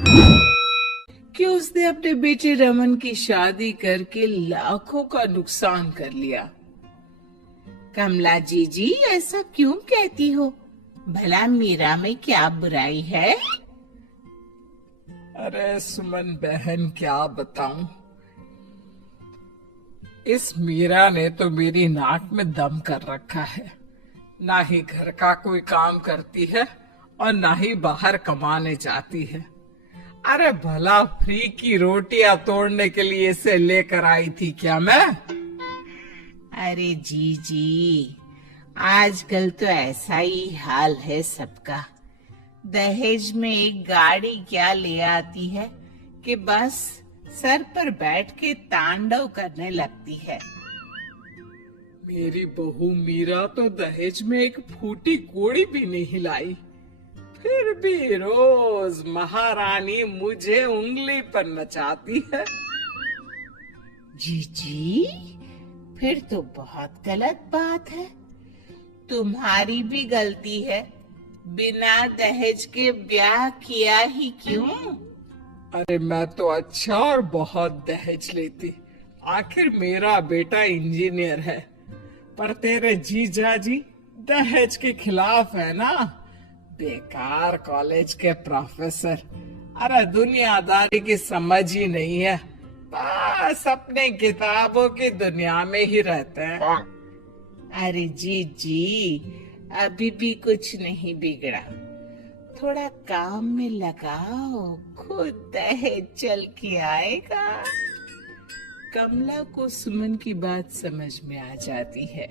कि उसने अपने बेटे रमन की शादी करके लाखों का नुकसान कर लिया। कमला जी ऐसा क्यों कहती हो? भला मीरा में क्या बुराई है? अरे सुमन बहन, क्या बताऊं, इस मीरा ने तो मेरी नाक में दम कर रखा है। ना ही घर का कोई काम करती है और ना ही बाहर कमाने जाती है। अरे भला फ्री की रोटियां तोड़ने के लिए इसे लेकर आई थी क्या मैं? अरे जी आजकल तो ऐसा ही हाल है सबका। दहेज में एक गाड़ी क्या ले आती है कि बस सर पर बैठ के तांडव करने लगती है। मेरी बहू मीरा तो दहेज में एक फूटी कोड़ी भी नहीं लाई, फिर भी रोज महारानी मुझे उंगली पर नचाती है। जी फिर तो बहुत गलत बात है। तुम्हारी भी गलती है, बिना दहेज के ब्याह किया ही क्यों? अरे मैं तो अच्छा और बहुत दहेज लेती, आखिर मेरा बेटा इंजीनियर है। पर तेरे जीजा जी दहेज के खिलाफ है ना, बेकार कॉलेज के प्रोफेसर। अरे दुनियादारी की समझ ही नहीं है, बस अपने किताबों की दुनिया में ही रहते हैं। अरे जी अभी भी कुछ नहीं बिगड़ा, थोड़ा काम में लगाओ, खुद दहेज चल के आएगा। कमला को सुमन की बात समझ में आ जाती है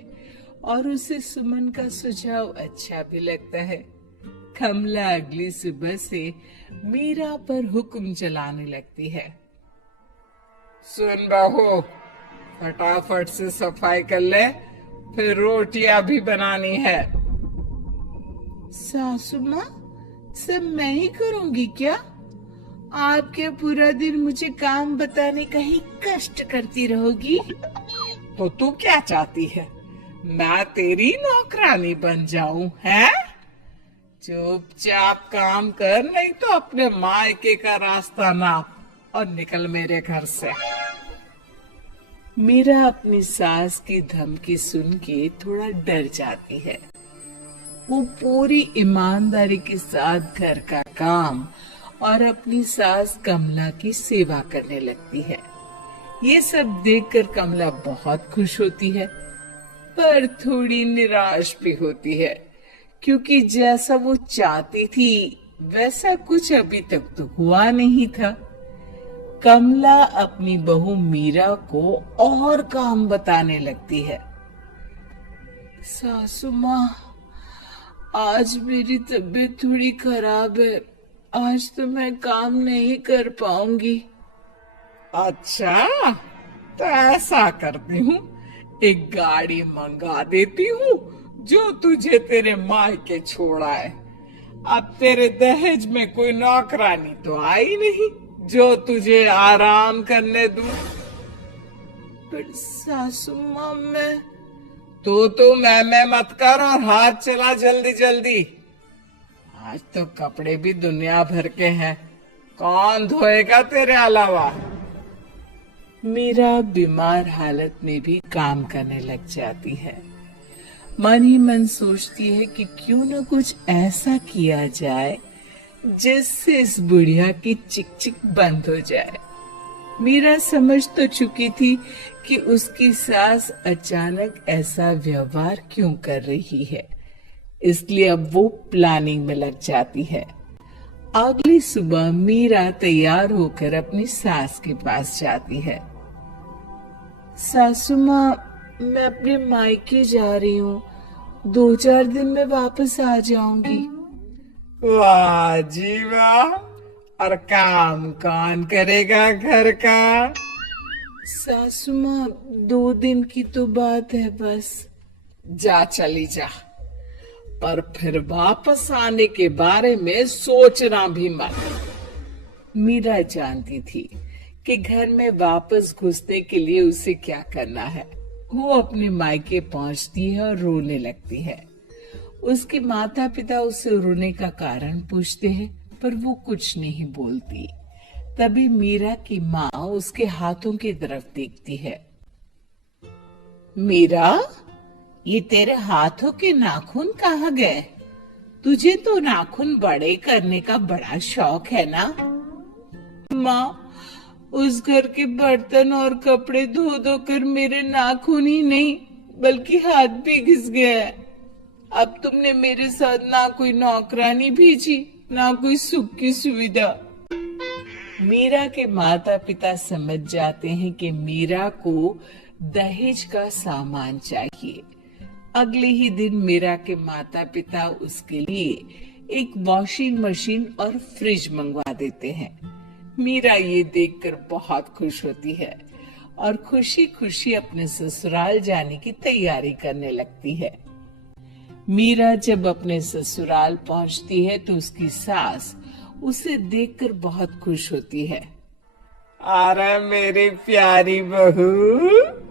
और उसे सुमन का सुझाव अच्छा भी लगता है। कमला अगली सुबह से मीरा पर हुक्म चलाने लगती है। सुन बहू, फटाफट से सफाई कर ले, फिर रोटियां भी बनानी है। सासू माँ, सब मैं ही करूंगी क्या? आप क्या पूरा दिन मुझे काम बताने का ही कष्ट करती रहोगी? तो तू क्या चाहती है, मैं तेरी नौकरानी बन जाऊं? है चुपचाप काम कर, नहीं तो अपने मायके का रास्ता नाप और निकल मेरे घर से। मीरा अपनी सास की धमकी सुन के थोड़ा डर जाती है। वो पूरी ईमानदारी के साथ घर का काम और अपनी सास कमला की सेवा करने लगती है। ये सब देखकर कमला बहुत खुश होती है, पर थोड़ी निराश भी होती है, क्योंकि जैसा वो चाहती थी वैसा कुछ अभी तक तो हुआ नहीं था। कमला अपनी बहू मीरा को और काम बताने लगती है। सासू माँ, आज मेरी तबीयत थोड़ी खराब है, आज तो मैं काम नहीं कर पाऊंगी। अच्छा, तो ऐसा करती हूँ, एक गाड़ी मंगा देती हूँ जो तुझे तेरे मायके छोड़ आए। अब तेरे दहेज में कोई नौकरानी तो आई नहीं जो तुझे आराम करने दूं। पर सासू माँ, मैं तो मैं मत कर और हाथ चला जल्दी जल्दी। आज तो कपड़े भी दुनिया भर के हैं, कौन धोएगा तेरे अलावा? मीरा बीमार हालत में भी काम करने लग जाती है। मन ही मन सोचती है कि क्यों न कुछ ऐसा किया जाए जिससे इस बुढ़िया की चिक चिक बंद हो जाए। मीरा समझ तो चुकी थी कि उसकी सास अचानक ऐसा व्यवहार क्यों कर रही है, इसलिए अब वो प्लानिंग में लग जाती है। अगली सुबह मीरा तैयार होकर अपनी सास के पास जाती है। सासू माँ, मैं अपने मायके जा रही हूँ, 2-4 दिन में वापस आ जाऊंगी। वाह जी वाह, और काम कौन करेगा घर का? सासू माँ, 2 दिन की तो बात है बस। जा चली जा, पर फिर वापस आने के बारे में सोचना भी मत। मीरा जानती थी कि घर में वापस घुसने के लिए उसे क्या करना है। वो अपने मायके पहुंचती है और रोने लगती है। उसके माता पिता उससे रोने का कारण पूछते हैं, पर वो कुछ नहीं बोलती। तभी मीरा की माँ उसके हाथों की तरफ देखती है। मीरा, ये तेरे हाथों के नाखून कहाँ गए? तुझे तो नाखून बड़े करने का बड़ा शौक है ना? माँ, उस घर के बर्तन और कपड़े धो धो कर मेरे नाखून ही नहीं बल्कि हाथ भी घिस गया है। अब तुमने मेरे साथ ना कोई नौकरानी भेजी, ना कोई सुख की सुविधा। मीरा के माता पिता समझ जाते हैं कि मीरा को दहेज का सामान चाहिए। अगले ही दिन मीरा के माता पिता उसके लिए एक वॉशिंग मशीन और फ्रिज मंगवा देते हैं। मीरा ये देखकर बहुत खुश होती है और खुशी खुशी अपने ससुराल जाने की तैयारी करने लगती है। मीरा जब अपने ससुराल पहुंचती है तो उसकी सास उसे देखकर बहुत खुश होती है। अरे मेरी प्यारी बहू,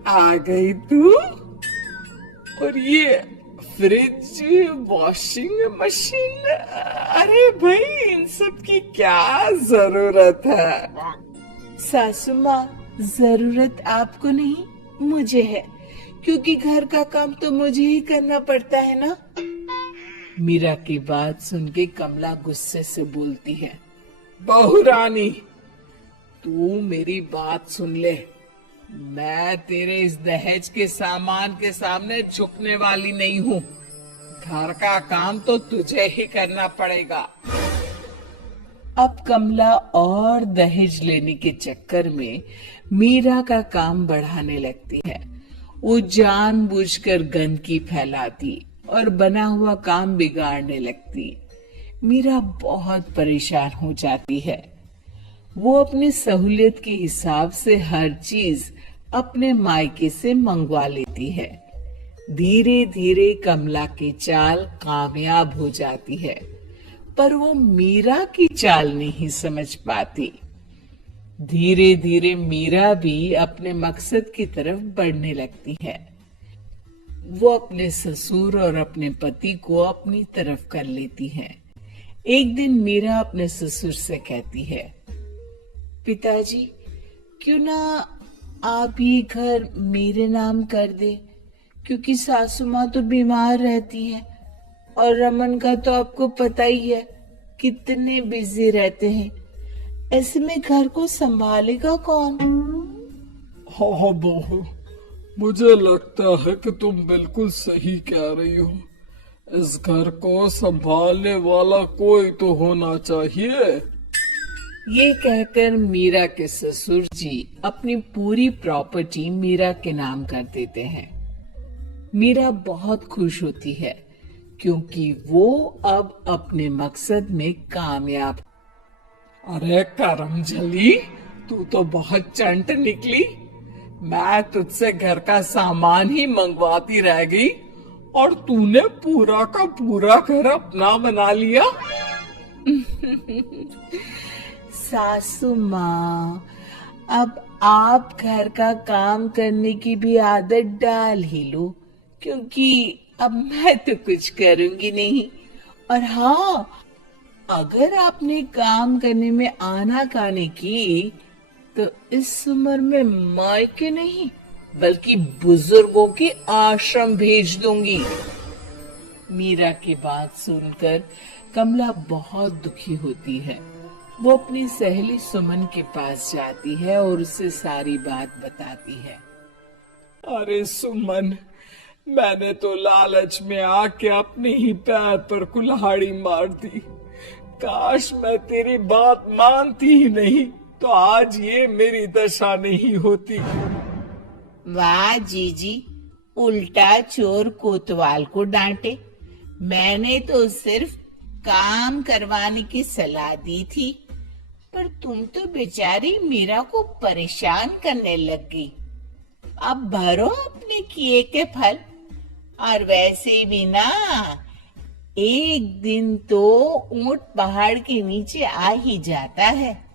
आ गई तू। और ये फ्रिज, वॉशिंग मशीन, अरे भाई इन सब की क्या जरूरत है? सासू माँ, जरूरत आपको नहीं मुझे है, क्योंकि घर का काम तो मुझे ही करना पड़ता है ना। मीरा की बात सुन के कमला गुस्से से बोलती है। बहू रानी, तू मेरी बात सुन ले। मैं तेरे इस दहेज के सामान के सामने झुकने वाली नहीं हूँ। घर का काम तो तुझे ही करना पड़ेगा। अब कमला और दहेज लेने के चक्कर में मीरा का काम बढ़ाने लगती है। वो जानबूझकर गंदगी फैलाती और बना हुआ काम बिगाड़ने लगती। मीरा बहुत परेशान हो जाती है। वो अपनी सहूलियत के हिसाब से हर चीज अपने मायके से मंगवा लेती है। धीरे धीरे कमला की चाल कामयाब हो जाती है, पर वो मीरा की चाल नहीं समझ पाती। धीरे धीरे मीरा भी अपने मकसद की तरफ बढ़ने लगती है। वो अपने ससुर और अपने पति को अपनी तरफ कर लेती है। एक दिन मीरा अपने ससुर से कहती है, पिताजी, क्यों ना आप ये घर मेरे नाम कर दे, क्योंकि सासू माँ तो बीमार रहती है और रमन का तो आपको पता ही है कितने बिजी रहते हैं। ऐसे में घर को संभालेगा कौन? हाँ बहू, मुझे लगता है कि तुम बिल्कुल सही कह रही हो। इस घर को संभालने वाला कोई तो होना चाहिए। ये कहकर मीरा के ससुर जी अपनी पूरी प्रॉपर्टी मीरा के नाम कर देते हैं। मीरा बहुत खुश होती है क्योंकि वो अब अपने मकसद में कामयाब। अरे करमजली, तू तो बहुत चंट निकली। मैं तुझसे घर का सामान ही मंगवाती रह गई और तूने पूरा का पूरा घर अपना बना लिया। सासू माँ, अब आप घर का काम करने की भी आदत डाल ही लो, क्योंकि अब मैं तो कुछ करूंगी नहीं। और हाँ, अगर आपने काम करने में आनाकानी की तो इस उम्र में मायके नहीं बल्कि बुजुर्गों के आश्रम भेज दूंगी। मीरा की बात सुनकर कमला बहुत दुखी होती है। वो अपनी सहेली सुमन के पास जाती है और उसे सारी बात बताती है। अरे सुमन, मैंने तो लालच में आके अपने ही पैर पर कुल्हाड़ी मार दी। काश मैं तेरी बात मानती ही नहीं तो आज ये मेरी दशा नहीं होती। वाह जीजी, उल्टा चोर कोतवाल को डांटे। मैंने तो सिर्फ काम करवाने की सलाह दी थी, पर तुम तो बेचारी मीरा को परेशान करने लग गई। अब भरो अपने किए के फल। और वैसे भी ना, एक दिन तो ऊंट पहाड़ के नीचे आ ही जाता है।